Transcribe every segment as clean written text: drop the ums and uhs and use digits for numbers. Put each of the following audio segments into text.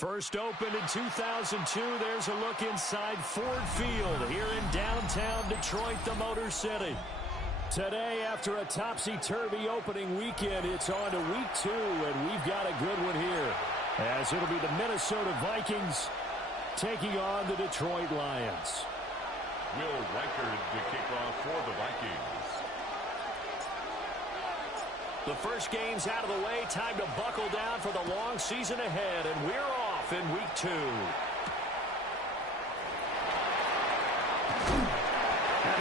First opened in 2002. There's a look inside Ford Field here in downtown Detroit, the Motor City. Today, after a topsy-turvy opening weekend, it's on to week 2, and we've got a good one here, as it'll be the Minnesota Vikings taking on the Detroit Lions. Will Reichard to kick off for the Vikings. The first game's out of the way. Time to buckle down for the long season ahead, and we're off in week 2. And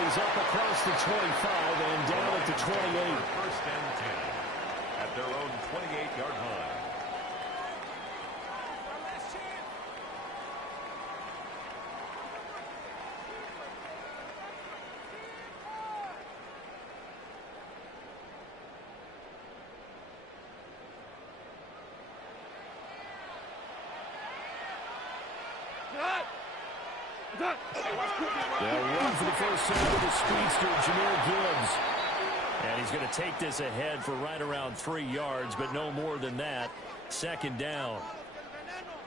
he's up across the 25 and down at the 28. First and 10 at their own 28-yard line. They'll run for the first time with the speedster, Jahmyr Gibbs. And he's going to take this ahead for right around 3 yards, but no more than that. Second down.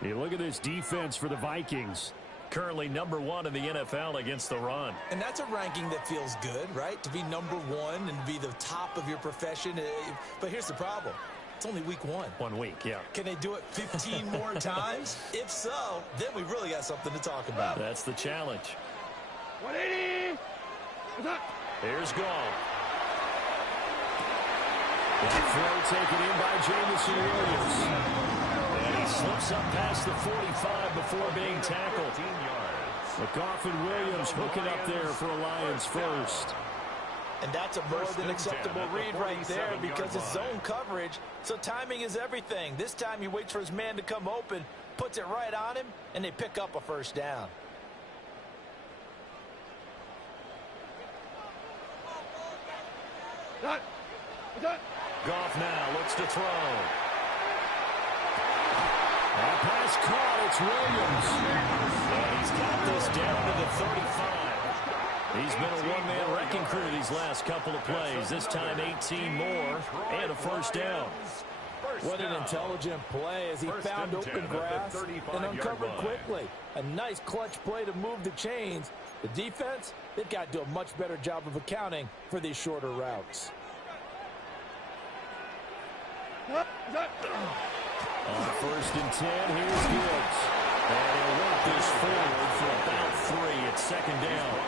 You look at this defense for the Vikings. Currently number 1 in the NFL against the run. And that's a ranking that feels good, right? To be number 1 and to be the top of your profession. But here's the problem. It's only week 1. 1 week, yeah. Can they do it 15 more times? If so, then we really got something to talk about. That's the challenge. 180. Here's Goff. That throw taken in by Jameson Williams. And he slips up past the 45 before being tackled. 13 yards. But Goff and Williams hooking up there for a Lions first. And that's a more than acceptable read right there because it's zone coverage, so timing is everything. This time he waits for his man to come open, puts it right on him, and they pick up a first down. Goff now looks to throw. A pass caught. It's Williams. And he's got this down to the 35. He's been a one-man wrecking crew these last couple of plays. This time 18 more and a first down. What an intelligent play as he found open grass and uncovered quickly. A nice clutch play to move the chains. The defense, they've got to do a much better job of accounting for these shorter routes. On first and 10, here's Gibbs. And he'll work this forward for about 3. It's second down.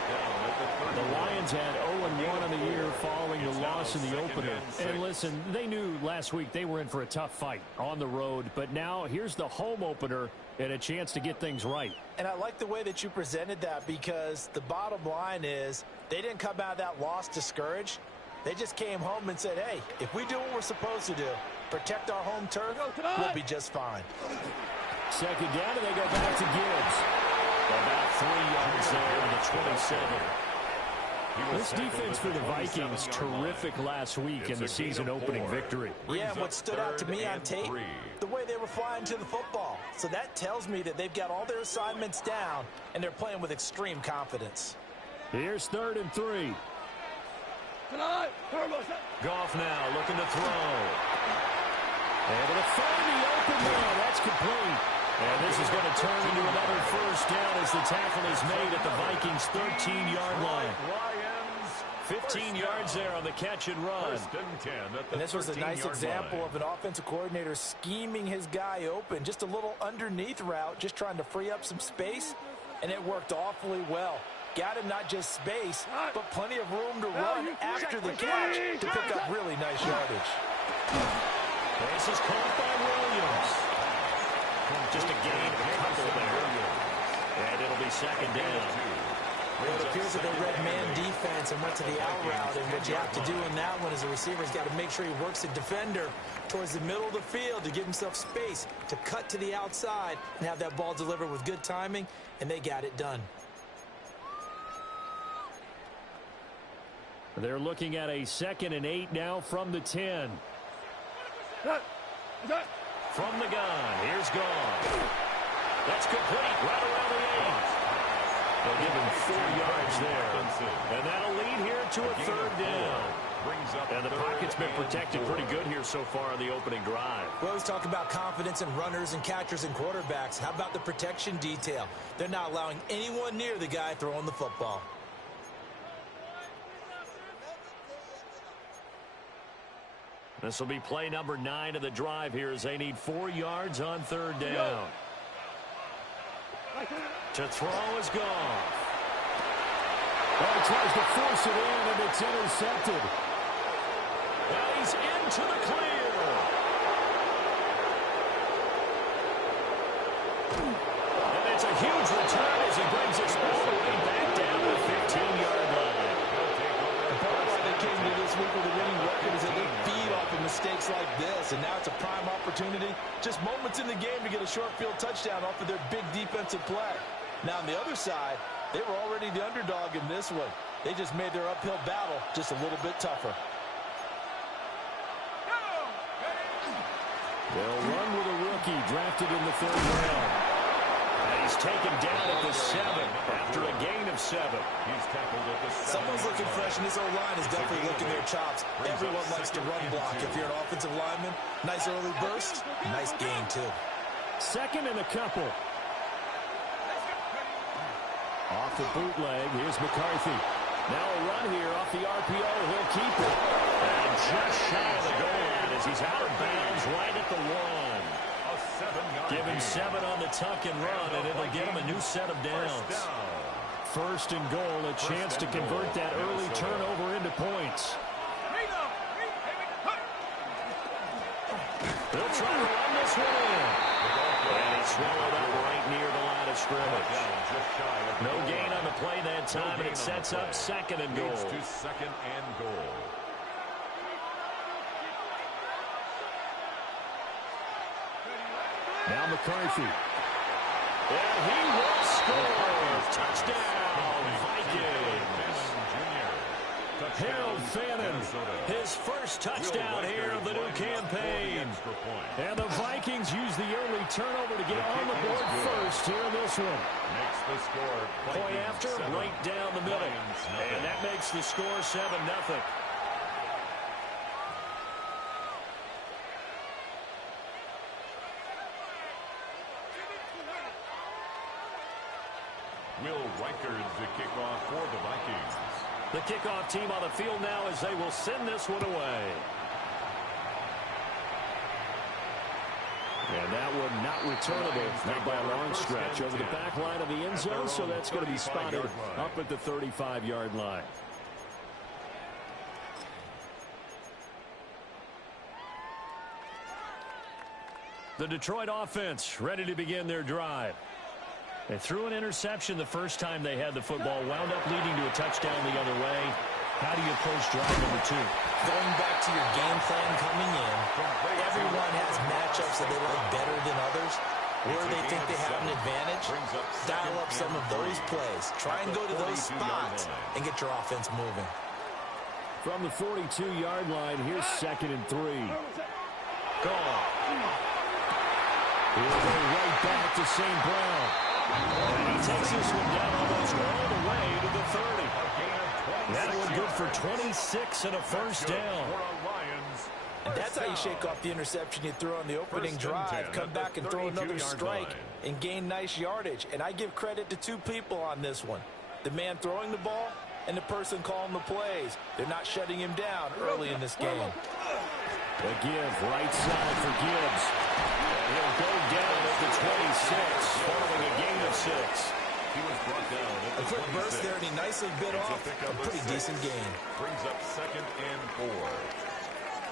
The Lions had 0-1 on the year following the loss in the opener. And listen, they knew last week they were in for a tough fight on the road. But now here's the home opener and a chance to get things right. And I like the way that you presented that because the bottom line is they didn't come out of that loss discouraged. They just came home and said, hey, if we do what we're supposed to do, protect our home turf, we'll be just fine. Second down, and they go back to Gibbs. About 3 yards there to the 27. This defense for the Vikings, terrific last week in the season-opening victory. Yeah, what stood out to me on tape, the way they were flying to the football. So that tells me that they've got all their assignments down, and they're playing with extreme confidence. Here's 3rd and 3. Goff now looking to throw. Able to find the open man. That's complete. And this is going to turn into another first down as the tackle is made at the Vikings' 13-yard line. 15 yards there on the catch and run. And this was a nice example of an offensive coordinator scheming his guy open. Just a little underneath route, just trying to free up some space, and it worked awfully well. Got him not just space, but plenty of room to run after the catch to pick up really nice yardage. This is caught by Williams. Just a gain of a couple there. And it'll be second down. Well, it appears that they read man defense and went to the out route. And what you have to do in that one as a receiver is got to make sure he works the defender towards the middle of the field to give himself space to cut to the outside and have that ball delivered with good timing, and they got it done. They're looking at a 2nd and 8 now from the 10. From the gun, here's Goff. That's complete right around the 8. They'll give him 4 yards there. And that'll lead here to a 3rd down. And the pocket's been protected pretty good here so far on the opening drive. We always talk about confidence in runners and catchers and quarterbacks. How about the protection detail? They're not allowing anyone near the guy throwing the football. This will be play number 9 of the drive here as they need 4 yards on third down. To throw is gone. Well, he tries to force it in, and it's intercepted. And he's into the clear. And it's a huge return as he brings us all the way back down to the 15-yard line. The part why they came to this week with a winning record is that they feed off of mistakes like this, and now it's a prime opportunity. Just moments in the game to get a short field touchdown off of their big defensive play. Now, on the other side, they were already the underdog in this one. They just made their uphill battle just a little bit tougher. They'll run with a rookie drafted in the 3rd round. And he's taken down at the 7 after a gain of 7. He's tackled at the 7. Someone's looking fresh, and this O-line is definitely looking their chops. Everyone likes to run block. If you're an offensive lineman, nice early burst, nice gain, too. 2nd and a couple. Off the bootleg, here's McCarthy. Now a run here off the RPO. He'll keep it. And just shy of the goal line as he's out of bounds right at the 1. Give him 7 on the tuck and run, and it'll get him a new set of downs. 1st and goal, a chance to convert that early turnover into points. They'll try to run this one in. And he swallowed up right near the line of scrimmage. No gain on the play that time, and it sets up 2nd and goal. To 2nd and goal. Now McCarthy. And he will score. Touchdown, Vikings. Harold Fannin, his first touchdown here of the new campaign. And the Vikings use the early turnover to get on the board first here in this one. Makes the score. Point after, right down the middle. And that makes the score 7-0. Will Reichard the kickoff for the Vikings. The kickoff team on the field now as they will send this one away. And that one not returnable, not by a long stretch, over the back line of the end zone, so that's going to be spotted up at the 35-yard line. The Detroit offense ready to begin their drive. They threw an interception the first time they had the football, wound up leading to a touchdown the other way. How do you approach drive number 2? Going back to your game plan coming in, everyone has matchups that they like better than others. Where they think they have an advantage, dial up some of those plays. Try and go to those spots and get your offense moving. From the 42-yard line, here's 2nd and 3. Gone. He'll go right back to St. Brown. And he takes this one down almost all the way to the 30. That one good for 26 and a first down. And that's how you shake off the interception you threw on the opening drive. Come back and throw another strike and gain nice yardage. And I give credit to 2 people on this one. The man throwing the ball and the person calling the plays. They're not shutting him down early in this game. The give right side for Gibbs. And he'll go down at the 26 following a gain of 6. He was brought down at A the quick 26. burst there, and he nicely bit off a pretty decent gain. Brings up 2nd and 4.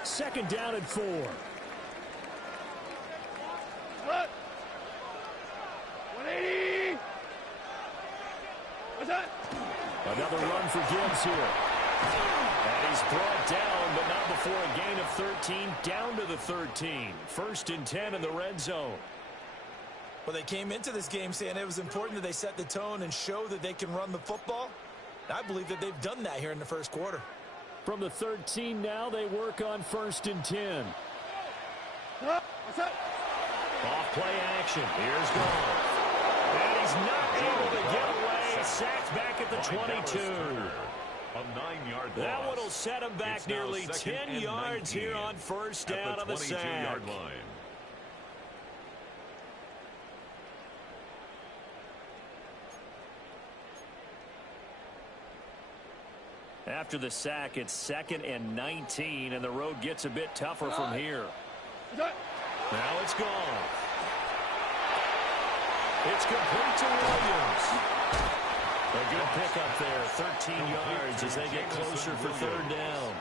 2nd down and 4. What? 180. What's that? Another run for Gibbs here. And he's brought down, but not before a gain of 13, down to the 13. 1st and 10 in the red zone. Well, they came into this game saying it was important that they set the tone and show that they can run the football. I believe that they've done that here in the first quarter. From the 13 now, they work on 1st and 10. What's that? Off play action. Here's Gone. And he's not able to get away. Sacked back at the 22. A 9-yard loss. That one will set him back nearly 10 yards here on first down on the sack. 22-yard line. After the sack, it's 2nd and 19, and the road gets a bit tougher from here. Now it's gone. It's complete to Williams. A good pickup there, 13 yards as they get closer for 3rd down.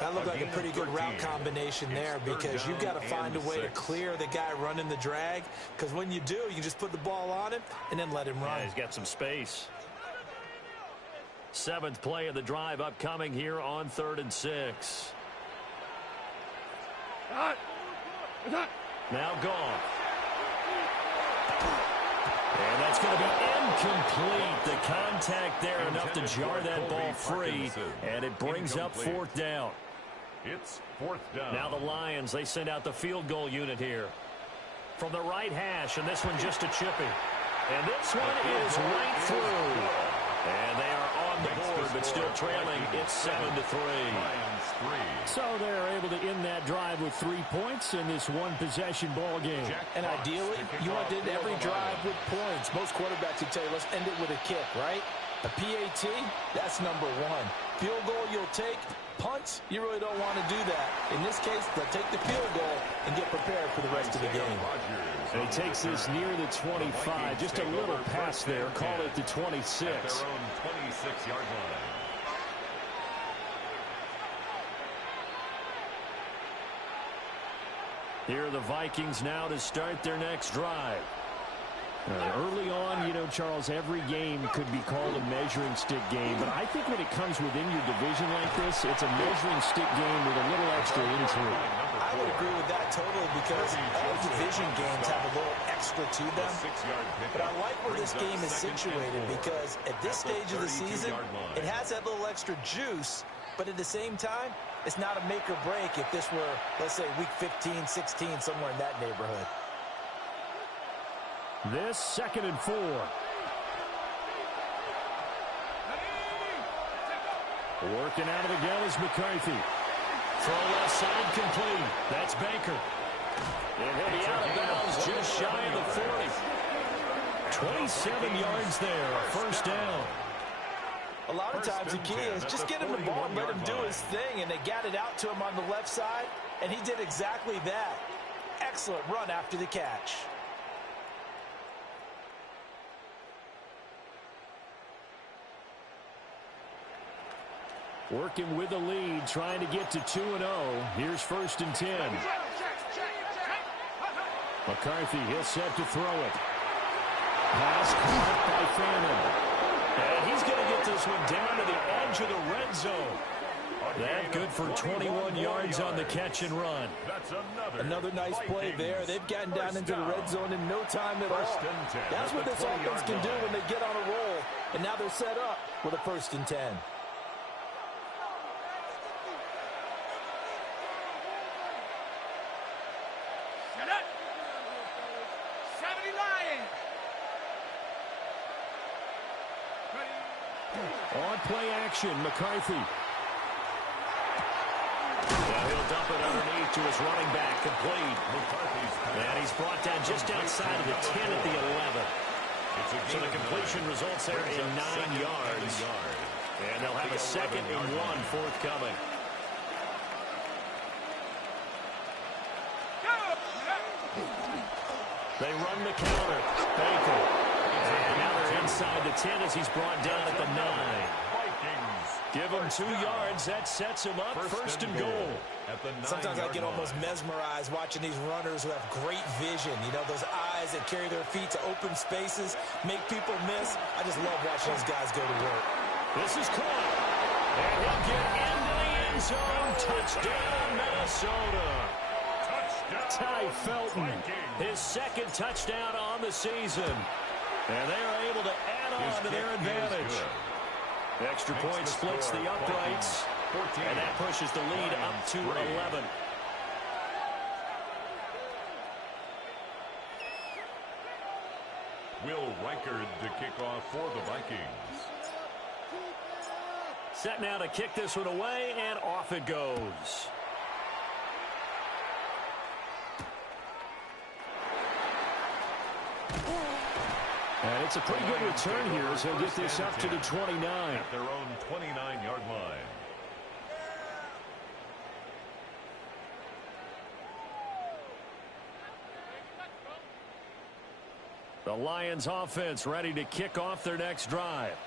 That looked like a pretty good route combination there because you've got to find a way to clear the guy running the drag, because when you do, you can just put the ball on him and then let him run. Yeah, he's got some space. 7th play of the drive upcoming here on 3rd and 6. Now gone. And that's going to be incomplete. The contact there enough to jar that ball free, and it brings up 4th down. It's 4th down. Now the Lions, they send out the field goal unit here. From the right hash, and this one just a chipping. And this one is right through. And they are on the board, but still trailing. It's 7-3. So they're able to end that drive with 3 points in this one-possession ball game. And ideally, you want to end every drive with points. Most quarterbacks would tell you, let's end it with a kick, right? A PAT, that's number 1. Field goal you'll take. Punts, you really don't want to do that. In this case, they'll take the field goal and get prepared for the rest of the game. And he takes this near the 25. Just a little pass there. Call it the 26. At their own 26-yard line. Here are the Vikings now to start their next drive. Early on, you know, Charles, every game could be called a measuring stick game. But I think when it comes within your division like this, it's a measuring stick game with a little extra intrigue. I would agree with that totally because all division games have a little extra to them. But I like where this game is situated because at this stage of the season, it has that little extra juice. But at the same time, it's not a make or break if this were, let's say, week 15, 16, somewhere in that neighborhood. This 2nd and 4. Working out of the gun is McCarthy. Throw left side complete. That's Baker. And he'll be out of bounds just shy of the 40. 27 yards there, a 1st down. A lot of times the key is just get him the ball and let him do his thing, and they got it out to him on the left side, and he did exactly that. Excellent run after the catch. Working with the lead, trying to get to 2-0. Here's 1st and 10. McCarthy, he'll set to throw it. Pass caught by Fannin. And he's going to get this one down to the edge of the red zone. That good for 21 yards on the catch and run. That's another nice play there. They've gotten down into the red zone in no time at all. That's what this offense can do when they get on a roll. And now they're set up with a 1st and 10. On play action, McCarthy. Now he'll dump it underneath to his running back, complete. And he's brought down just outside of the 10 at the 11. So the completion results there in 9 yards. And they'll have a 2nd and 1 forthcoming. They run the counter. Baker. And now they're inside the 10 as he's brought down at the 9. Give him 2 yards. That sets him up. 1st and goal. Sometimes I get almost mesmerized watching these runners who have great vision. You know, those eyes that carry their feet to open spaces, make people miss. I just love watching these guys go to work. This is caught. And he'll get into the end zone. Touchdown, Minnesota. Ty Felton, his 2nd touchdown on the season. And they are able to add on to their advantage. Extra point splits the uprights. And that pushes the lead up to 11. Will Reichard to kick off for the Vikings. Set now to kick this one away, and off it goes. And it's a pretty good return here as he'll get this up to the 29. At their own 29-yard line. The Lions offense ready to kick off their next drive.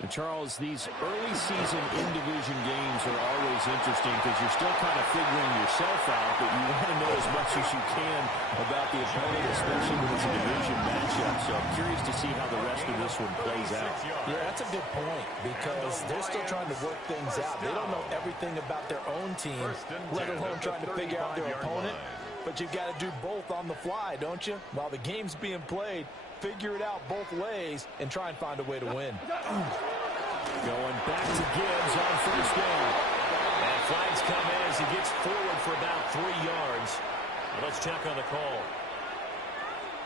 And Charles, these early season in-division games are always interesting because you're still kind of figuring yourself out, but you want to know as much as you can about the opponent, especially when it's a division matchup. So I'm curious to see how the rest of this one plays out. Yeah, that's a good point because they're still trying to work things out. They don't know everything about their own team, let alone trying to figure out their opponent. But you've got to do both on the fly, don't you? While the game's being played, figure it out both ways and try and find a way to win. Going back to Gibbs on first down. And flags come in as he gets forward for about 3 yards. Now let's check on the call.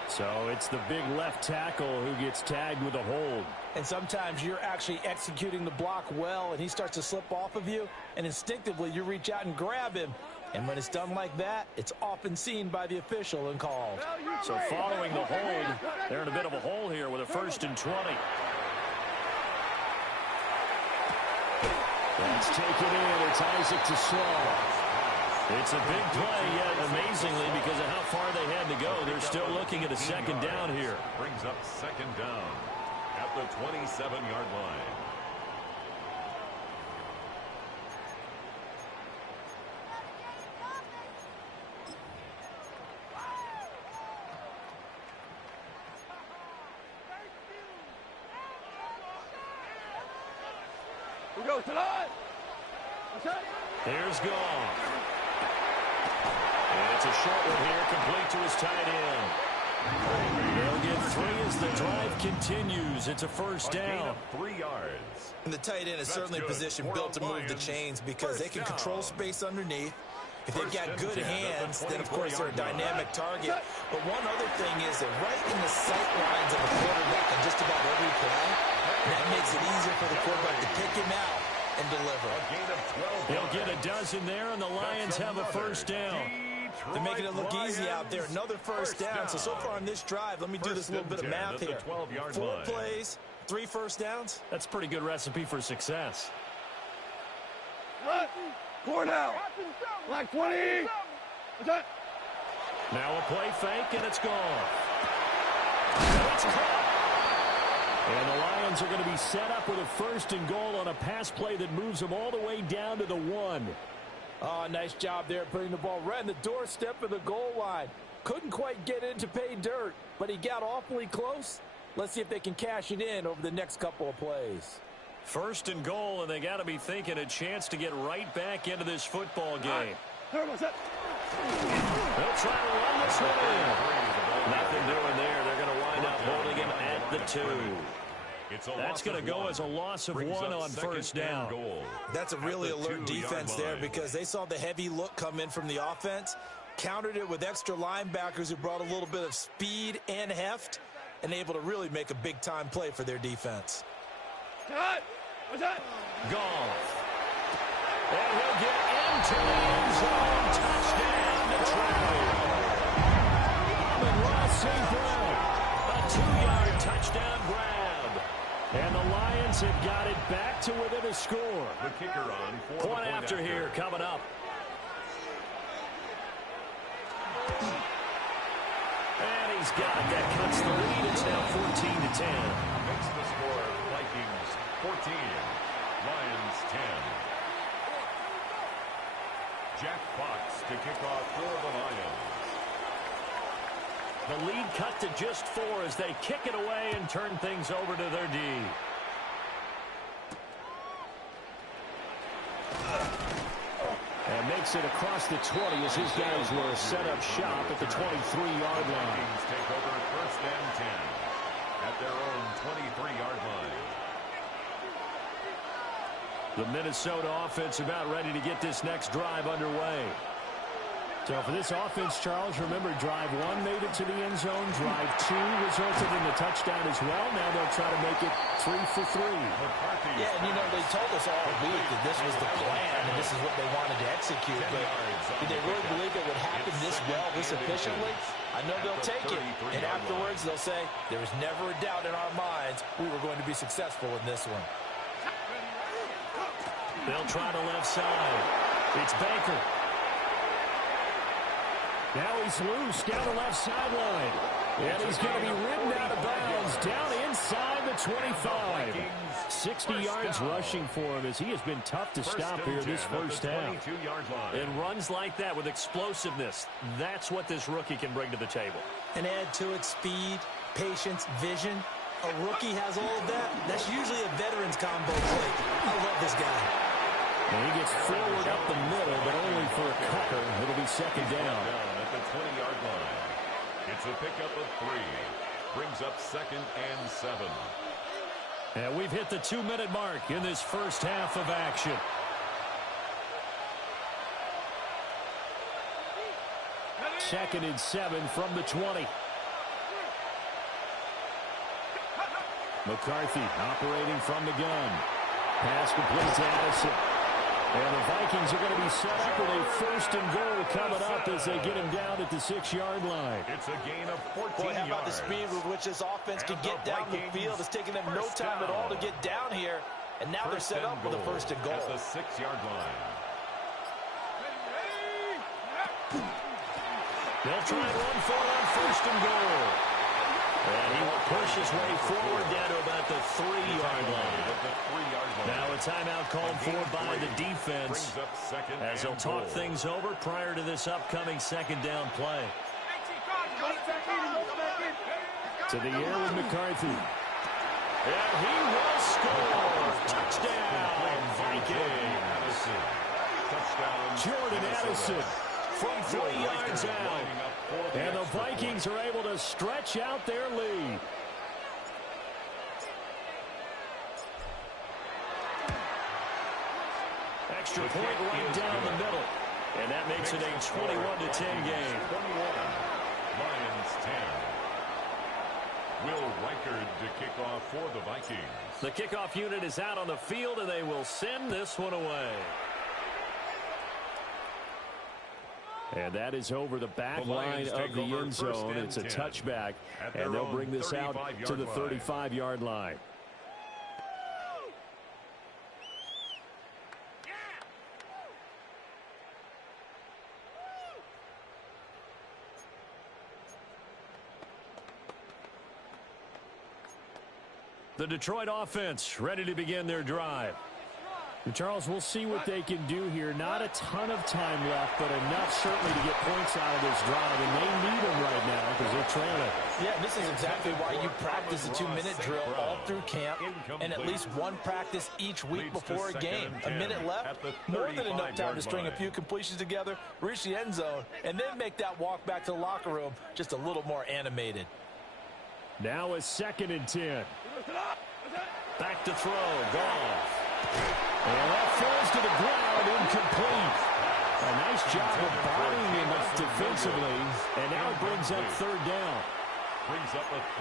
So it's the big left tackle who gets tagged with a hold. And sometimes you're actually executing the block well, and he starts to slip off of you, and instinctively you reach out and grab him. And when it's done like that, it's often seen by the official and called. So following the hold, they're in a bit of a hole here with a 1st and 20. That's taken in. It's Isaac to Slaw. It's a big play, yet amazingly, because of how far they had to go, they're still looking at a 2nd down here. Brings up 2nd down at the 27-yard line. We go tonight. Here's Goff. And it's a short one here, complete to his tight end. They'll get 3 as the drive continues. It's a 1st down. 3 yards. And the tight end is certainly a position built to move the chains because they can control space underneath. If they've got good hands, then of course they're a dynamic target. But one other thing is they're right in the sight lines of the quarterback on just about every play. That makes it easier for the quarterback to pick him out and deliver. They'll get a dozen there, and the Lions have a 1st down. They're making it look easy out there. Another 1st down. So far on this drive, let me do this little bit of math here. 4 plays, 3 1st downs. That's a pretty good recipe for success. Courthouse. Like 20. Now a play fake, and it's gone. It's caught. And the Lions are going to be set up with a 1st and goal on a pass play that moves them all the way down to the 1. Oh, nice job there putting the ball right in the doorstep of the goal line. Couldn't quite get in to pay dirt, but he got awfully close. Let's see if they can cash it in over the next couple of plays. 1st and goal, and they got to be thinking a chance to get right back into this football game. They'll try to run this one in. Nothing doing there. They're going to wind up holding him at the 2. That's going to go as a loss of 1 on 1st down. That's a really alert defense there because they saw the heavy look come in from the offense, countered it with extra linebackers who brought a little bit of speed and heft, and able to really make a big-time play for their defense. Goff. And he'll get into the end zone. Touchdown, Detroit. Amon-Ra St. Brown. A 2-yard touchdown grab. And the Lions have got it back to within a score. The kicker on for Point after here coming up. And he's got it. That cuts the lead. It's now 14-10. Makes the score Vikings 14, Lions 10. Jack Fox to kick off for the Lions. The lead cut to just 4 as they kick it away and turn things over to their D. And makes it across the 20 as his guys will set up shop at the 23-yard line. Vikings take over 1st and 10 at their own 23-yard line. The Minnesota offense about ready to get this next drive underway. So for this offense, Charles, remember, drive 1 made it to the end zone. Drive 2 resulted in the touchdown as well. Now they'll try to make it 3 for 3. Yeah, and they told us all week that this was the plan and this is what they wanted to execute. But did they really believe it would happen this well, this efficiently? I know they'll take it. And afterwards, they'll say, there was never a doubt in our minds we were going to be successful in this one. They'll try the left side. It's Baker. Now he's loose down the left sideline. And he's going to be ridden out of bounds down inside the 25. 60 yards rushing for him as he has been tough to stop here this first half. And runs like that with explosiveness, that's what this rookie can bring to the table. And add to it speed, patience, vision. A rookie has all of that. That's usually a veteran's combo play. I love this guy. And he gets forward up the middle, but only for a cover. It'll be second down. At the 20-yard line. It's a pickup of 3. Brings up 2nd and 7. And we've hit the 2-minute mark in this first half of action. Second and 7 from the 20. McCarthy operating from the gun. Pass complete to Addison. And the Vikings are going to be set up with a 1st and goal coming up as they get him down at the 6-yard line. It's a gain of 14 Boy, how about the yards. speed with which this offense can get down the field? It's taking them no time at all to get down here. And now they're set up with a 1st and goal. At the 6-yard line. They'll try and run for it on 1st and goal. And he will push his way forward down to about the 3-yard line. Now a timeout called for by the defense as they'll talk things over prior to this upcoming 2nd down play. To the air with McCarthy. And he will score. Touchdown, Vikings. Jordan Addison from 3 yards out. And the Vikings are able to stretch out their lead. Extra point right down the middle. And that makes it a 21-10 game. 21. Lions 10. Will Reichard to kick off for the Vikings. The kickoff unit is out on the field, and they will send this one away. And that is over the back line of the end zone. It's a touchback, and they'll bring this out to the 35-yard line. The Detroit offense ready to begin their drive. And Charles, we'll see what they can do here. Not a ton of time left, but enough certainly to get points out of this drive. And they need them right now because they're trailing. Yeah, this is exactly why you practice a 2-minute drill all through camp and at least one practice each week before a game. A minute left, more than enough time to string a few completions together, reach the end zone, and then make that walk back to the locker room just a little more animated. Now a 2nd and 10. Back to throw. Goff. And that falls to the ground, incomplete. A nice job of bodying him up defensively, and now it brings up 3rd down.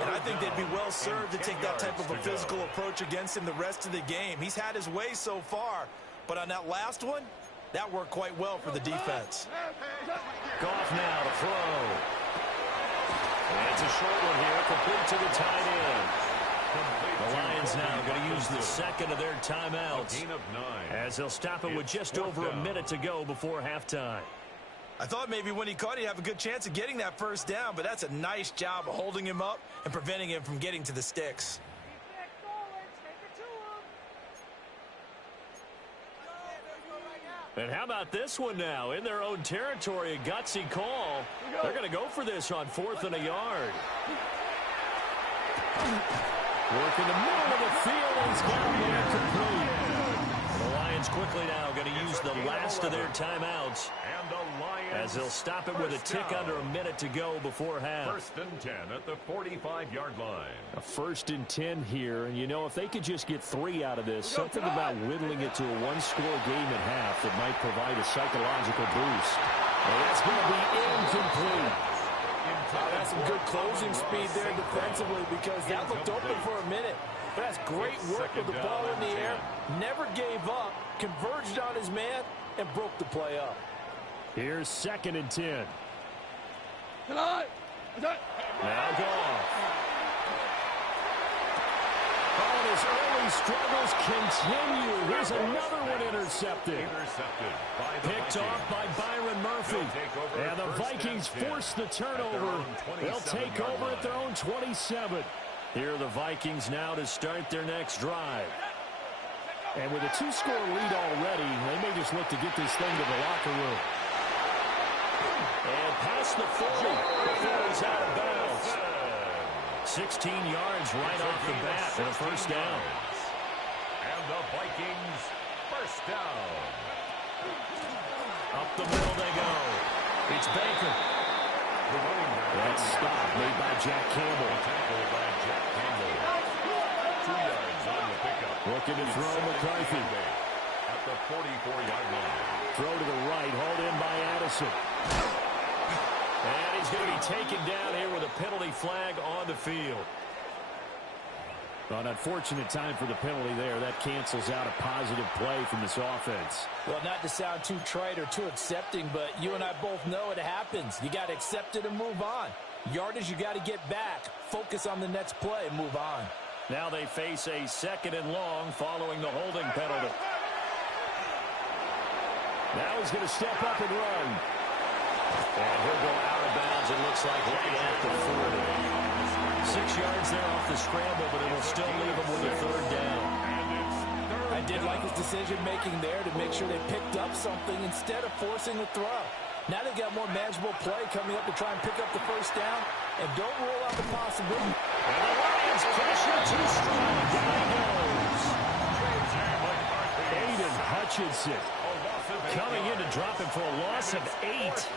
And I think they'd be well served to take that type of a physical approach against him the rest of the game. He's had his way so far, but on that last one, that worked quite well for the defense. Goff now to throw. And it's a short one here, complete to the tight end. The Lions now going to use the 2nd of their timeouts as they'll stop it with just over a minute to go before halftime. I thought maybe when he caught, he'd have a good chance of getting that 1st down, but that's a nice job of holding him up and preventing him from getting to the sticks. And how about this one now? In their own territory, a gutsy call. They're going to go for this on 4th and a yard. Work in the middle of the field, and he's got it complete. The Lions quickly now going to use the last of their timeouts as they'll stop it with a tick under a minute to go before half. 1st and 10 at the 45-yard line. A 1st and 10 here, and you know, if they could just get 3 out of this, something about whittling it to a 1-score game at half that might provide a psychological boost. And that's going to be incomplete. That's some good closing speed there defensively because that looked open for a minute. But that's great work with the ball in the air. Never gave up, converged on his man, and broke the play up. Here's 2nd and 10. Now go off. Oh, his early struggles continue. Here's another one intercepted. Picked off by Byron Murphy. And the Vikings force the turnover. They'll take over at their own 27. Here are the Vikings now to start their next drive. And with a 2-score lead already, they may just look to get this thing to the locker room. And past the 40 before he's out of bounds. 16 yards right off the bat and a first down. And the Vikings first down. Up the middle they go. It's Baker. That stop made by Jack Campbell. Tackled by Jack Campbell. 2 yards on the pickup. Looking to throw McCarthy. At the 44-yard line. Throw to the right, hauled in by Addison. And he's going to be taken down here with a penalty flag on the field. An unfortunate time for the penalty there. That cancels out a positive play from this offense. Well, not to sound too trite or too accepting, but you and I both know it happens. You got to accept it and move on. Yardage, you got to get back. Focus on the next play and move on. Now they face a 2nd and long following the holding penalty. Now he's going to step up and run. And he'll go out of bounds, it looks like, right at the 40. 6 yards there off the scramble, but it will still leave him with a 3rd down. I did like his decision-making there to make sure they picked up something instead of forcing a throw. Now they've got more manageable play coming up to try and pick up the first down, and don't rule out the possibility. And the Lions pressure too strong. Down he goes. Aiden Hutchinson coming in to drop him for a loss of 8,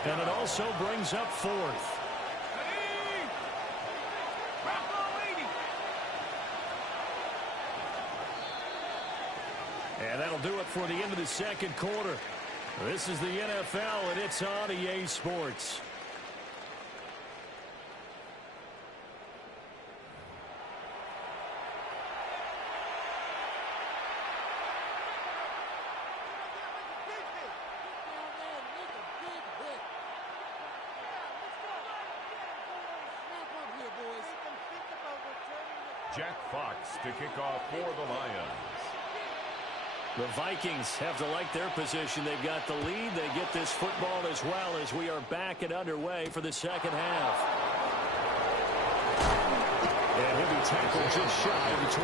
and it also brings up 4th. And that'll do it for the end of the 2nd quarter. This is the NFL, and it's on EA Sports. Jack Fox to kick off for the Lions. The Vikings have to like their position. They've got the lead. They get this football as well as we are back and underway for the 2nd half. And he'll be tackled just shy of the 25.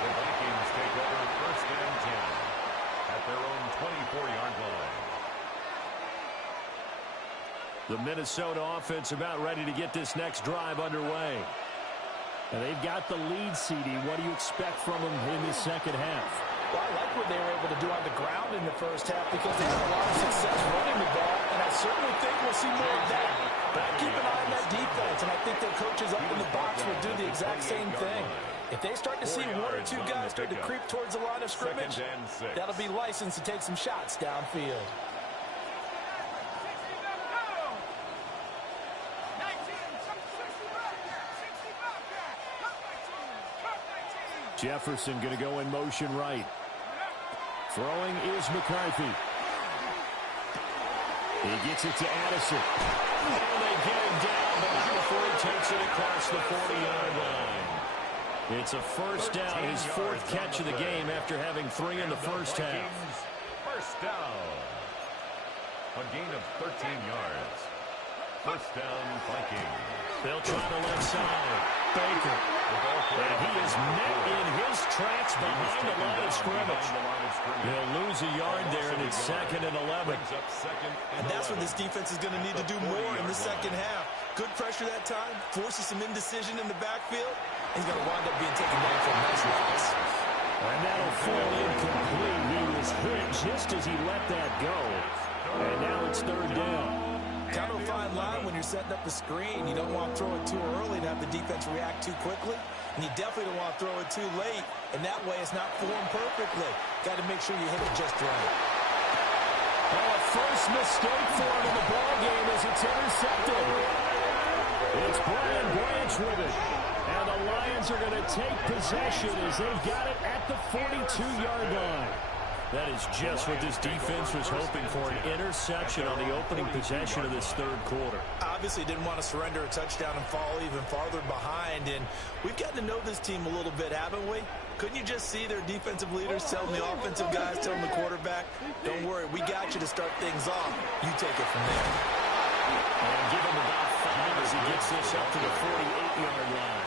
The Vikings take over 1st and 10 at their own 24-yard line. The Minnesota offense about ready to get this next drive underway. And they've got the lead, CD. What do you expect from them in this 2nd half? Well, I like what they were able to do on the ground in the first half because they had a lot of success running the ball, and I certainly think we'll see more of that. But I keep an eye on that defense, and I think their coaches up in the box will do the exact same thing. If they start to see 1 or 2 guys start to creep towards the line of scrimmage, that'll be licensed to take some shots downfield. Jefferson going to go in motion right. Throwing is McCarthy. He gets it to Addison. And they get him down, but not before he takes it across the 40-yard line. It's a first down, his 4th catch of the game after having 3 in the first half. First down. A gain of 13 yards. First down, Vikings. They'll try the left side. Baker. And he is met in his tracks behind the line of scrimmage. They'll lose a yard there, and it's 2nd and 11. And that's what this defense is going to need to do more in the 2nd half. Good pressure that time, forces some indecision in the backfield. He's going to wind up being taken down for a nice loss. And that'll fall incomplete. He was hit just as he let that go. And now it's 3rd down. Kind of a fine line when you're setting up the screen. You don't want to throw it too early and have the defense react too quickly. And you definitely don't want to throw it too late. And that way it's not formed perfectly. Got to make sure you hit it just right. Oh, a first mistake for him in the ballgame as it's intercepted. It's Brian Branch with it. And the Lions are going to take possession as they've got it at the 42-yard line. That is just what this defense was hoping for, an interception on the opening possession of this third quarter. Obviously didn't want to surrender a touchdown and fall even farther behind, and we've gotten to know this team a little bit, haven't we? Couldn't you just see their defensive leaders telling the offensive guys, telling the quarterback, don't worry, we got you to start things off. You take it from there. And give him about 5 as he gets this up to the 48-yard line.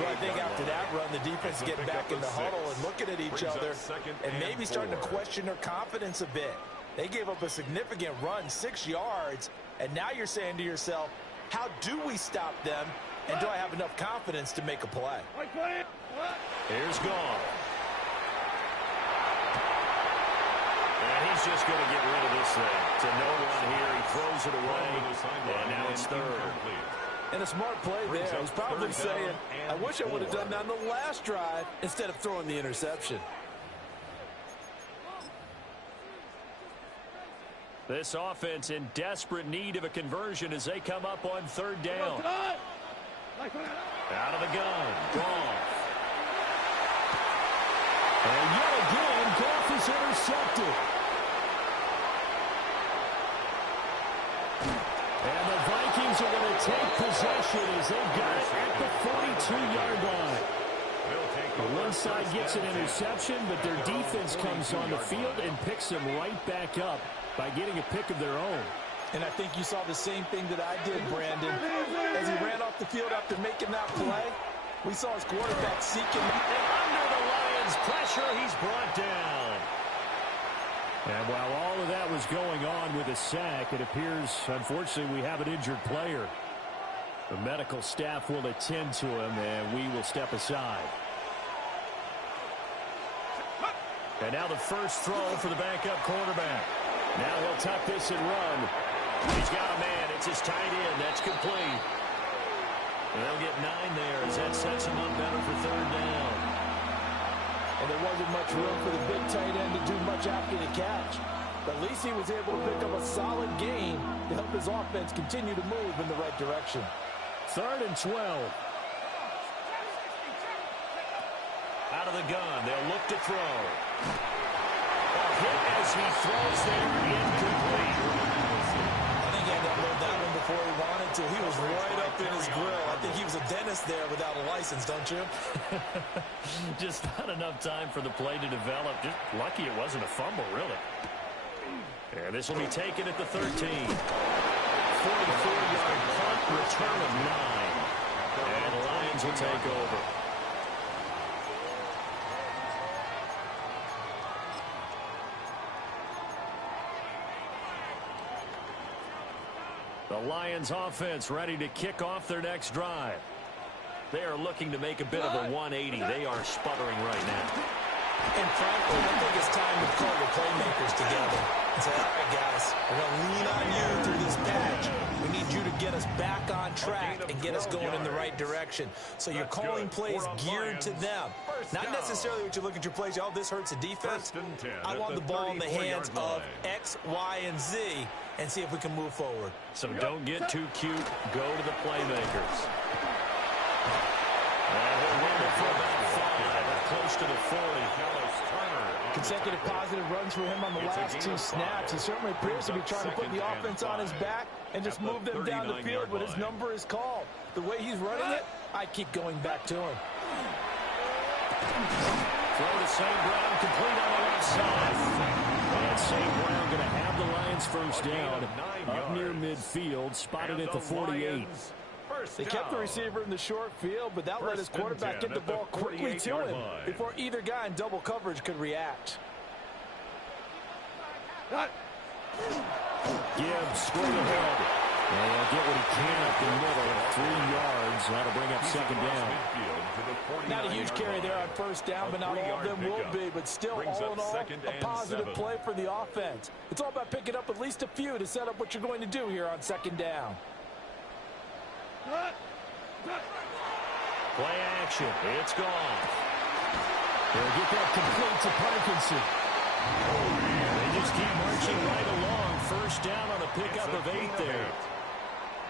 Well, I think after that run, the defense is getting back in the huddle and looking at each other and maybe starting to question their confidence a bit. They gave up a significant run, 6 yards, and now you're saying to yourself, how do we stop them, and do I have enough confidence to make a play? Here's Goff. And he's just going to get rid of this thing. To no one here, he throws it away, and now it's third. And a smart play there. He's probably saying, I wish I would have done that on the last drive instead of throwing the interception. This offense in desperate need of a conversion as they come up on third down. Out of the gun, Goff. And yet again, Goff is intercepted. And the Vikings are going to take possession as they've got it at the 42-yard line. One side gets an interception, but their defense comes on the field and picks them right back up by getting a pick of their own. And I think you saw the same thing that I did, Brandon. As he ran off the field after making that play, we saw his quarterback seeking. And under the Lions' pressure, he's brought down. And while all of that was going on with a sack, it appears, unfortunately, we have an injured player. The medical staff will attend to him, and we will step aside. And now the first throw for the backup quarterback. Now he'll tuck this and run. He's got a man. It's his tight end. That's complete. And they'll get 9 there as that sets him up better for third down. And there wasn't much room for the big tight end to do much after the catch. But at least he was able to pick up a solid gain to help his offense continue to move in the right direction. Third and 12. Out of the gun. They'll look to throw. A hit as he throws there, incomplete. I think he had to unload that one before he wanted to. He was right up in his grill. I think he was a dentist there without a license, don't you? Just not enough time for the play to develop. Just lucky it wasn't a fumble, really. And this will be taken at the 13. 44-yard punt, return of 9. And the Lions will take over. The Lions offense ready to kick off their next drive. They are looking to make a bit of a 180. They are sputtering right now. And frankly, I think it's time to call the playmakers together and say, all right, guys, we're going to lean on you through this patch. We need you to get us back on track and get us going in the right direction. So you're calling plays geared to them. Not necessarily what you look at your plays, oh, this hurts the defense. I want the ball in the hands of X, Y, and Z and see if we can move forward. So don't get too cute. Go to the playmakers. And he'll run it for about 5, close to the 40. Consecutive positive runs for him on the last 2 snaps. He certainly appears to be trying to put the offense on his back and just move them down the field when his number is called. The way he's running it, I keep going back to him. Throw to St. Brown, complete on the left side. And St. Brown going to have the Lions first down up near midfield, spotted at the 48. They kept the receiver in the short field, but that let his quarterback get the ball quickly to him before either guy in double coverage could react. Gibbs straight ahead. And he'll get what he can up the middle. 3 yards. That'll bring up second down. Not a huge carry there on first down, but not all of them will be. But still, all in all, a positive play for the offense. It's all about picking up at least a few to set up what you're going to do here on second down. Play action. It's gone. They'll get that complete to Parkinson. They just keep marching right along. First down on a pickup of 8 there.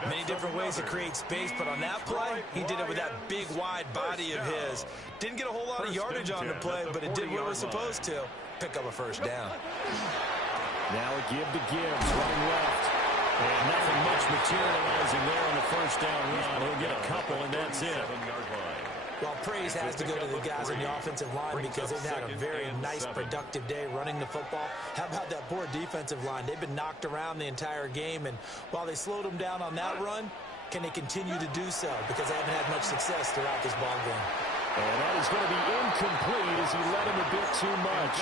Many different ways to create space, but on that play, he did it with that big, wide body of his. Didn't get a whole lot of yardage on the play, but it did what it was supposed to. Pick up a first down. Now a give to Gibbs, running left. And nothing much materializing there on the first down run. He'll get a couple, and that's it. Well, praise has to go to the guys on the offensive line because they've had a very nice, productive day running the football. How about that poor defensive line? They've been knocked around the entire game, and while they slowed them down on that run, can they continue to do so? Because they haven't had much success throughout this ball game. And that is going to be incomplete as he led him a bit too much.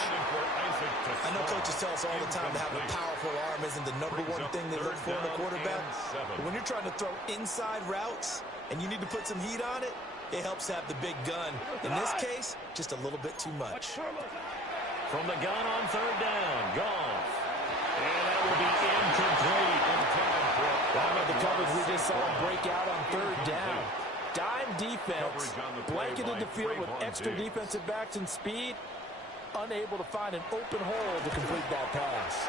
I know coaches tell us all the time that having a powerful arm isn't the number one thing they look for in a quarterback. But when you're trying to throw inside routes and you need to put some heat on it, it helps have the big gun. In this case, just a little bit too much. From the gun on third down, Goff. And that will be incomplete. The coverage we just saw break out on third down. Dime defense, blanketed the field with extra defensive backs and speed, unable to find an open hole to complete that pass.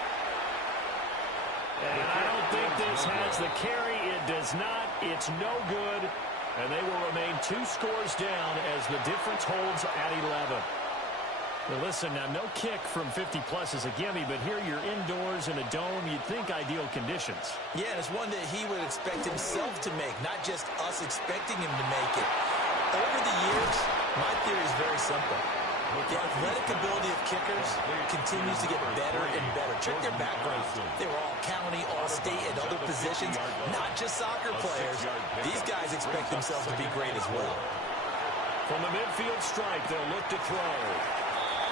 And I don't think this has the carry. It does not. It's no good. And they will remain 2 scores down as the difference holds at 11. Well, listen, now no kick from 50-plus is a gimme, but here you're indoors in a dome. You'd think ideal conditions. Yeah, and it's one that he would expect himself to make, not just us expecting him to make it. Over the years, my theory is very simple. The athletic ability of kickers continues to get better and better. Check their background. They were all county, all state, and other positions, not just soccer players. These guys expect themselves to be great as well. From the midfield stripe, they'll look to throw.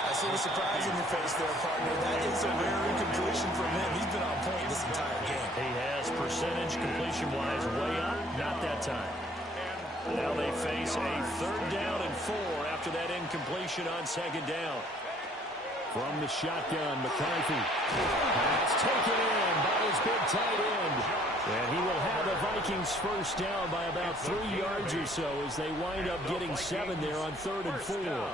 I see the surprise in your face there, partner. That is a rare incompletion from him. He's been on point this entire game. He has percentage completion-wise way up. Not that time. Now they face a 3rd down and 4 after that incompletion on 2nd down. From the shotgun, McCarthy. That's taken in by his big tight end. And he will have the Vikings first down by about 3 yards or so as they wind up getting 7 there on 3rd and 4.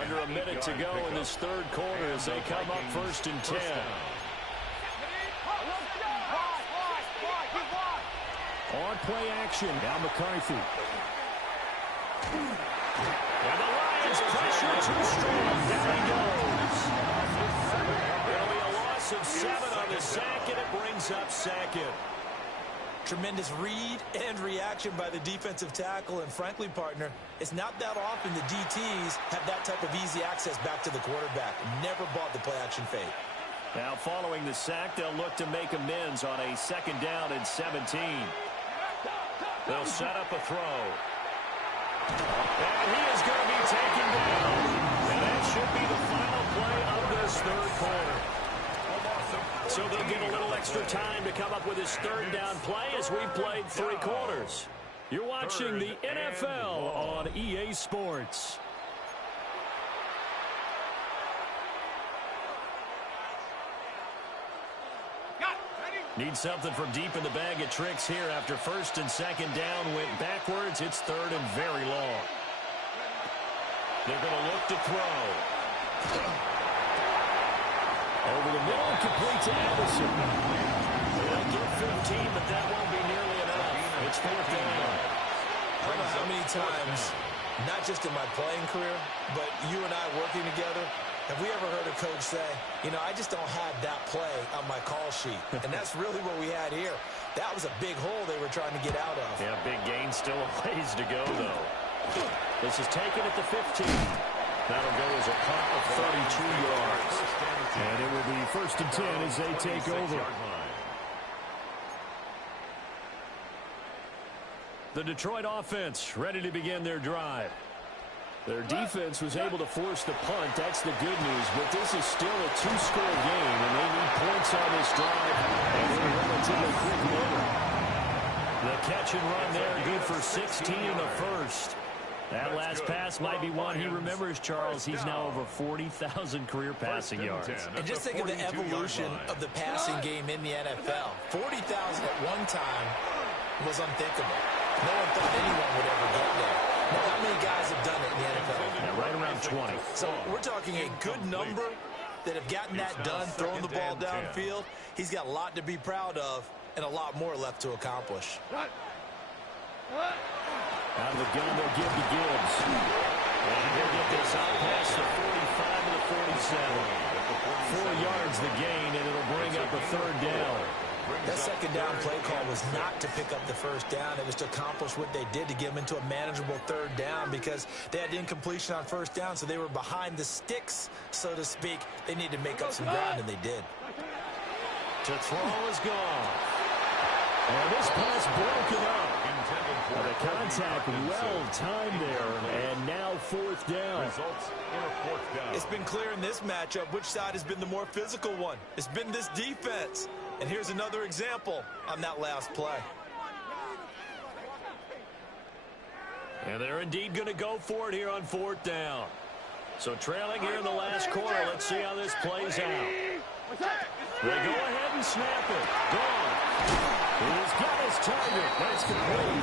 Under a minute to go in this 3rd quarter as they come up 1st and 10. On play action, now McCarthy. And the Lions pressure too strong. Down he goes. There'll be a loss of 7 on the sack, and it brings up 2nd. Tremendous read and reaction by the defensive tackle, and frankly, partner, it's not that often the DTs have that type of easy access back to the quarterback. Never bought the play action fake. Now following the sack, they'll look to make amends on a 2nd down and 17. They'll set up a throw. And he is going to be taken down. And that should be the final play of this 3rd quarter. So they'll get a little extra time to come up with his 3rd down play as we've played 3 quarters. You're watching the NFL on EA Sports. Need something from deep in the bag of tricks here after 1st and 2nd down went backwards. It's 3rd and very long. They're going to look to throw. Over the middle, complete to Anderson. They'll get 15, but that won't be nearly enough. It's 4th down. I don't know how many times, not just in my playing career, but you and I working together, have we ever heard a coach say, you know, I just don't have that play on my call sheet. And that's really what we had here. That was a big hole they were trying to get out of. Yeah, big gain, still a ways to go, though. This is taken at the 15. That'll go as a punt of 32 yards. And it will be 1st and 10 as they take over. The Detroit offense ready to begin their drive. Their defense was able to force the punt. That's the good news. But this is still a 2-score game, and they need points on this drive. And in a relatively quick manner. The catch and run there, good for 16 in the first. That last pass might be one he remembers, Charles. He's now over 40,000 career passing yards. And just think of the evolution of the passing game in the NFL. 40,000 at one time was unthinkable. No one thought anyone would ever get there. Now, how many guys have done it in the NFL? Yeah, right around 20. So we're talking a good number that have gotten that done, throwing the ball downfield. He's got a lot to be proud of and a lot more left to accomplish. Out of the gun, they'll give to Gibbs. And he'll get this out past the 45 to the 47. 4 yards the gain, and it'll bring up a third down. That second down play call was not to pick up the first down. It was to accomplish what they did to get them into a manageable third down because they had incompletion on first down, so they were behind the sticks, so to speak. They needed to make up some ground, and they did. To throw is gone. And this pass broken up. The contact well-timed there, and now fourth down. Results in a fourth down. It's been clear in this matchup which side has been the more physical one. It's been this defense. And here's another example on that last play. And they're indeed going to go for it here on fourth down. So trailing here in the last quarter. Let's see how this plays out. They go ahead and snap it. Gone. He's got his target. That's complete.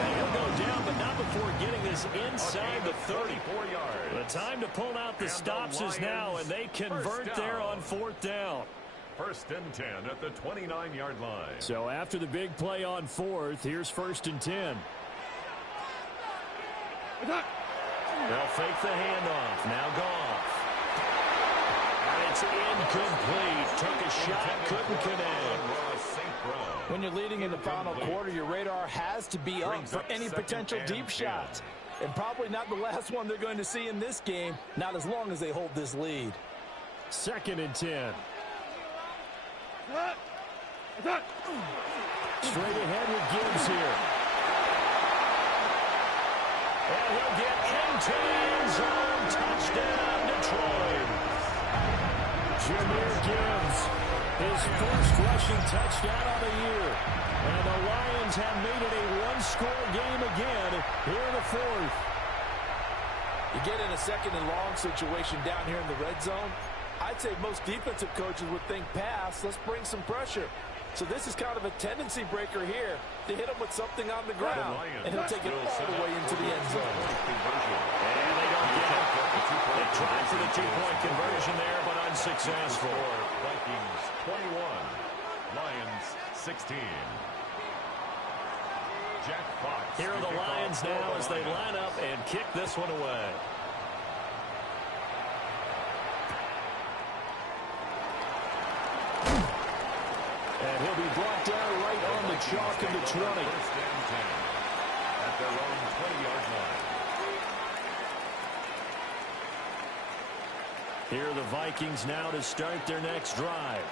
And he'll go down, but not before getting this inside the 34 yards. The time to pull out the stops is now, and they convert there on fourth down. First and 10 at the 29-yard line. So after the big play on fourth, here's first and 10. They'll fake the handoff. Now Goff. And it's incomplete. Took a shot, couldn't connect. When you're leading in the final quarter, your radar has to be up for any potential deep shots. And probably not the last one they're going to see in this game, not as long as they hold this lead. Second and 10. Straight ahead with Gibbs here. And he'll get into the end zone. Touchdown, Detroit. Jahmyr Gibbs, his first rushing touchdown of the year. And the Lions have made it a one-score game again here in the fourth. You get in a second and long situation down here in the red zone, I'd say most defensive coaches would think pass, let's bring some pressure. So this is kind of a tendency breaker here to hit him with something on the ground. And he'll take it all the way into the end zone. And they don't get it. They tried for the two-point conversion there, but unsuccessful. Vikings 21, Lions 16. Jack Fox. Here are the Lions now as they line up and kick this one away. And he'll be brought down right on the chalk of the 20. First and 10 at their own 20-yard line. Here are the Vikings now to start their next drive.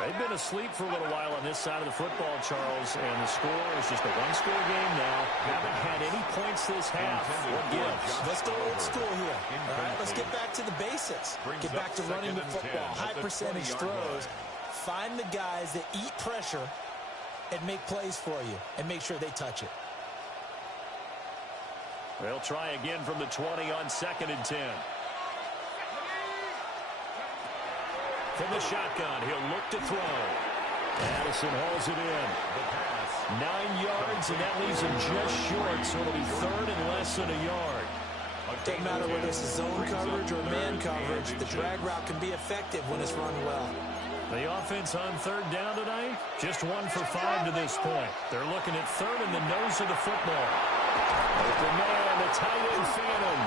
They've been asleep for a little while on this side of the football, Charles, and the score is just a one-score game now. Haven't had any points this half. What gives? Let's go old school here. All right, let's get back to the basics. Get back to running the football, high percentage throws. Find the guys that eat pressure and make plays for you and make sure they touch it. They'll try again from the 20 on second and 10. From the shotgun, he'll look to throw. Addison hauls it in. The pass. 9 yards, and that leaves him just short, so it'll be third and less than a yard. Doesn't matter whether it's zone coverage or man coverage, the drag route can be effective when it's run well. The offense on third down tonight, just 1 for 5 to this point. They're looking at third in the nose of the football. Open man, the tight end Phantom.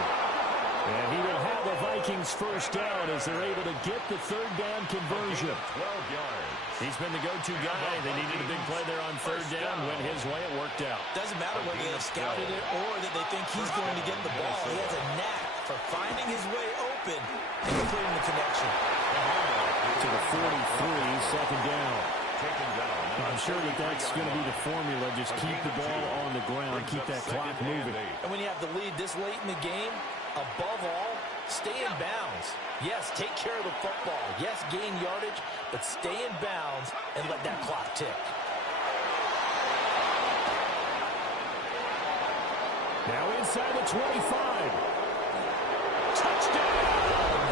And he will have the Vikings first down as they're able to get the third down conversion. 12 yards. He's been the go-to guy. They needed a big play there on third down. Went his way. It worked out. Doesn't matter whether they've scouted it or that they think he's going to get the ball. He has a knack for finding his way open and completing the connection. To the 43, second down. I'm sure that that's going to be the formula. Just keep the ball on the ground. Keep that clock moving. And when you have the lead this late in the game, above all, stay in bounds. Yes, take care of the football. Yes, gain yardage, but stay in bounds and let that clock tick. Now inside the 25. Touchdown,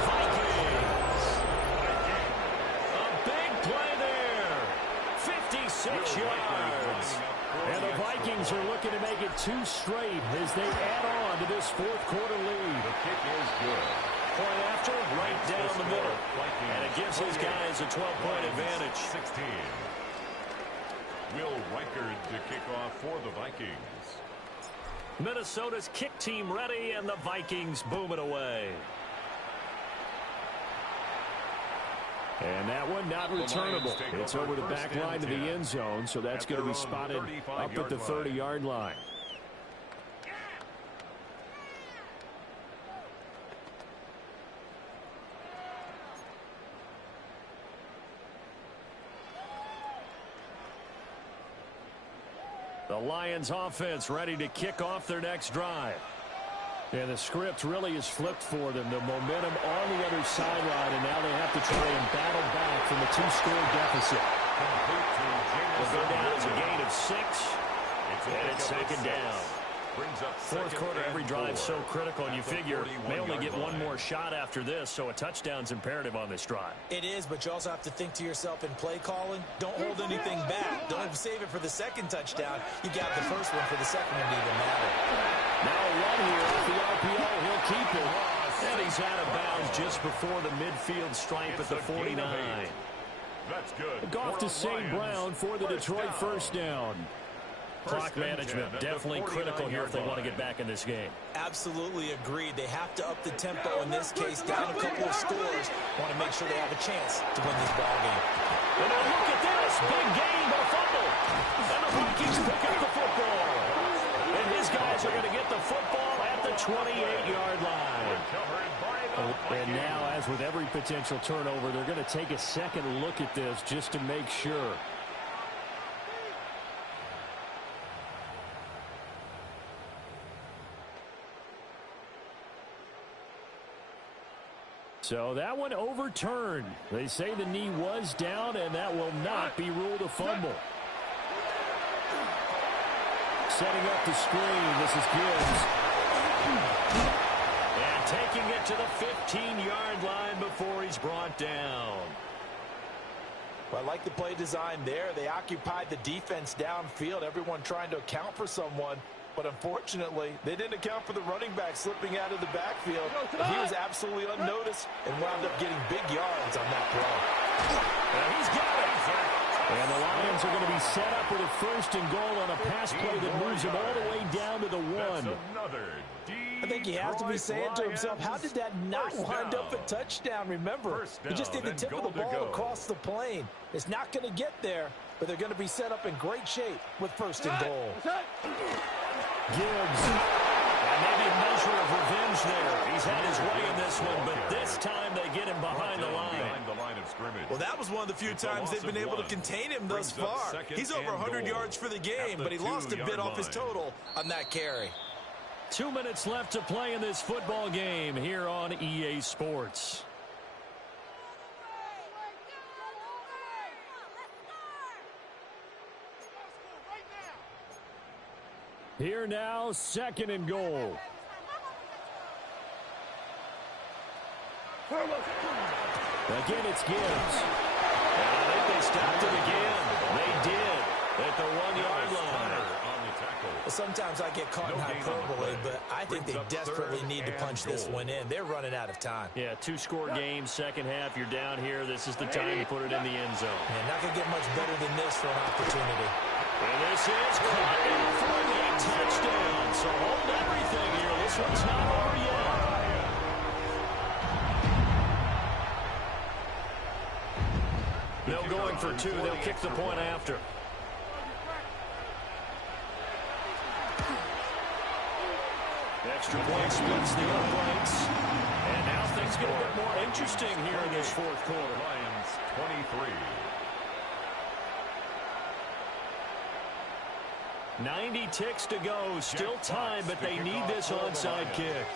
Vikings. A big play there. 56 yards. And the Vikings are looking to make it 2 straight as they add on to this fourth quarter lead. The kick is good. Point after, right down the middle. his guys a 12-point advantage. 16. Will Reichard to kick off for the Vikings. Minnesota's kick team ready, and the Vikings boom it away. And that one not returnable. It's over the back line to the end zone, so that's going to be spotted up at the 30-yard line. The Lions offense ready to kick off their next drive. And the script really is flipped for them. The momentum on the other sideline, and now they have to try and battle back from a 2-score deficit. They'll go down as a gain of 6, and it's second down. Fourth quarter, every drive so critical, and you figure may only get one more shot after this, so a touchdown's imperative on this drive. It is, but you also have to think to yourself in play calling, don't hold anything back. Don't save it for the second touchdown. You got the first one for the second one to even matter. Now a run here off the RPO. He'll keep it. And he's out of bounds just before the midfield stripe at the 49. That's good. Goff to St. Brown for the Detroit first down. Clock management definitely critical here if they want to get back in this game. Absolutely agreed. They have to up the tempo in this case, down a couple of scores. Want to make sure they have a chance to win this ball game. And now look at this. Big gain, but a fumble. And the Vikings pick up the football. And his guys are going to get the football at the 28-yard line. And now, as with every potential turnover, they're going to take a second look at this just to make sure. So that one overturned. They say the knee was down, and that will not be ruled a fumble. Setting up the screen, this is Gibbs. And taking it to the 15-yard line before he's brought down. Well, I like the play design there. They occupied the defense downfield, everyone trying to account for someone. But unfortunately, they didn't account for the running back slipping out of the backfield. He was absolutely unnoticed and wound up getting big yards on that play. And he's got it. And the Lions are going to be set up with a first and goal on a pass play that moves him all the way down to the 1. I think he has to be saying to himself, how did that not wind up a touchdown? Remember, he just did the tip of the ball across the plane. It's not going to get there, but they're going to be set up in great shape with first and goal. Gibbs. And maybe a measure of revenge there. He's had his way in this one, but this time they get him behind the line. Well, that was one of the few times they've been able to contain him thus far. He's over 100 yards for the game, but he lost a bit off his total on that carry. 2 minutes left to play in this football game here on EA Sports. Here now, second and goal. Again, it's Gibbs. And I think they stopped it again. They did at the 1-yard line. Sometimes I get caught in hyperbole, but I think they desperately need to punch this one in. They're running out of time. Yeah, 2-score game, second half. You're down here. This is the time to put it in the end zone. Man, not going to get much better than this for an opportunity. And this is caught in for a touchdown. So hold everything here. This one's not over yet. They'll going for 2. They'll kick the point after. Extra point splits the uprights. And now things get a bit more interesting here in this fourth quarter. Lions 23. 90 ticks to go. Still time, but they need this onside kick.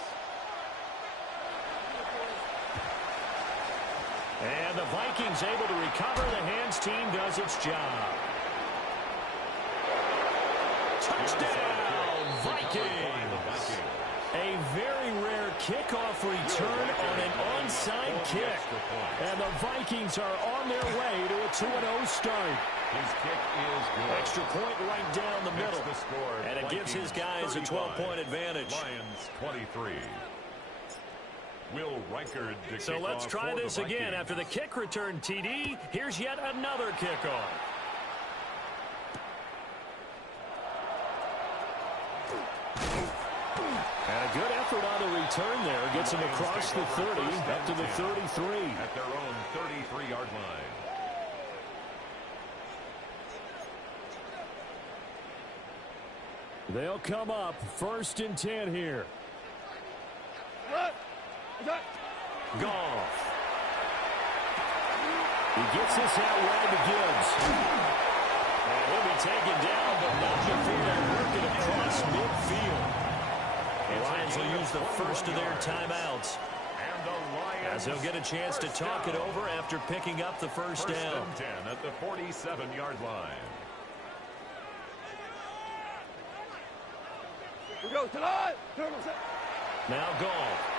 And the Vikings able to recover. The hands team does its job. Touchdown, Vikings! A very rare kickoff return on an onside kick. And the Vikings are on their way to a 2-0 start. His kick is good. Extra point right down the middle. And it gives his guys a 12-point advantage. Lions 23. Will Reichard to So kick let's off try for the this again. Vikings. After the kick return TD, here's yet another kickoff. And a good effort on the return there. Gets him across the 30, up to the 33. At their own 33-yard line. They'll come up 1st and 10 here. Goff. He gets this out wide to Gibbs. And he'll be taken down, but not before they're working across midfield. The Lions will use the first of their timeouts, as they'll get a chance to talk it over after picking up the first down. 1st and 10 at the 47-yard line. Now Goff.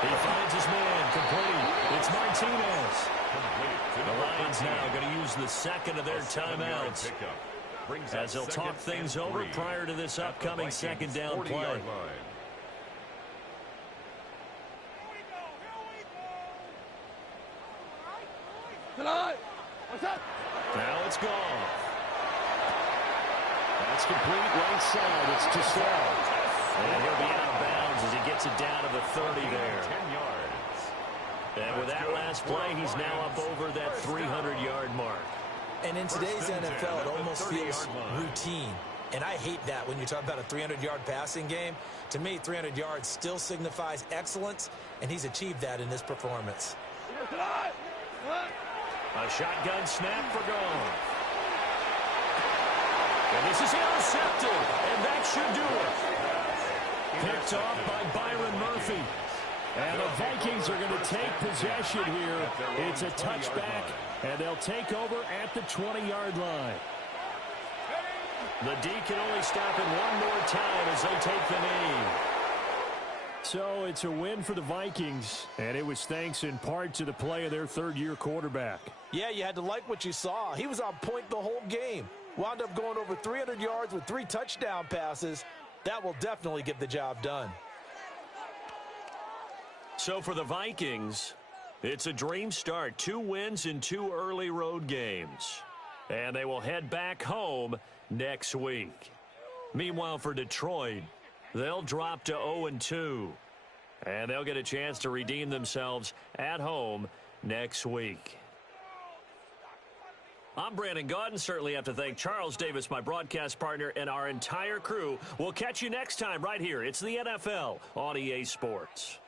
He finds his man, complete. It's Martinez. The Lions now going to use the second of their timeouts, as they'll talk things over prior to this upcoming 2nd down play. Now it's gone. That's complete right side. It's to Sell. And he'll be out of bounds as he gets it down to the 30 there. 10 yards. And with that last play, he's now up over that 300-yard mark. And in today's NFL, it almost feels routine. And I hate that when you talk about a 300-yard passing game. To me, 300 yards still signifies excellence, and he's achieved that in this performance. A shotgun snap for Goff. And this is intercepted, and that should do it. Picked off by Byron Murphy. And the Vikings are going to take possession here. It's a touchback, and they'll take over at the 20-yard line. The D can only stop it one more time as they take the knee. So it's a win for the Vikings, and it was thanks in part to the play of their third-year quarterback. Yeah, you had to like what you saw. He was on point the whole game. Wound up going over 300 yards with 3 touchdown passes. That will definitely get the job done. So for the Vikings, it's a dream start. 2 wins in 2 early road games. And they will head back home next week. Meanwhile, for Detroit, they'll drop to 0-2. And they'll get a chance to redeem themselves at home next week. I'm Brandon Gaudin. Certainly have to thank Charles Davis, my broadcast partner, and our entire crew. We'll catch you next time right here. It's the NFL on EA Sports.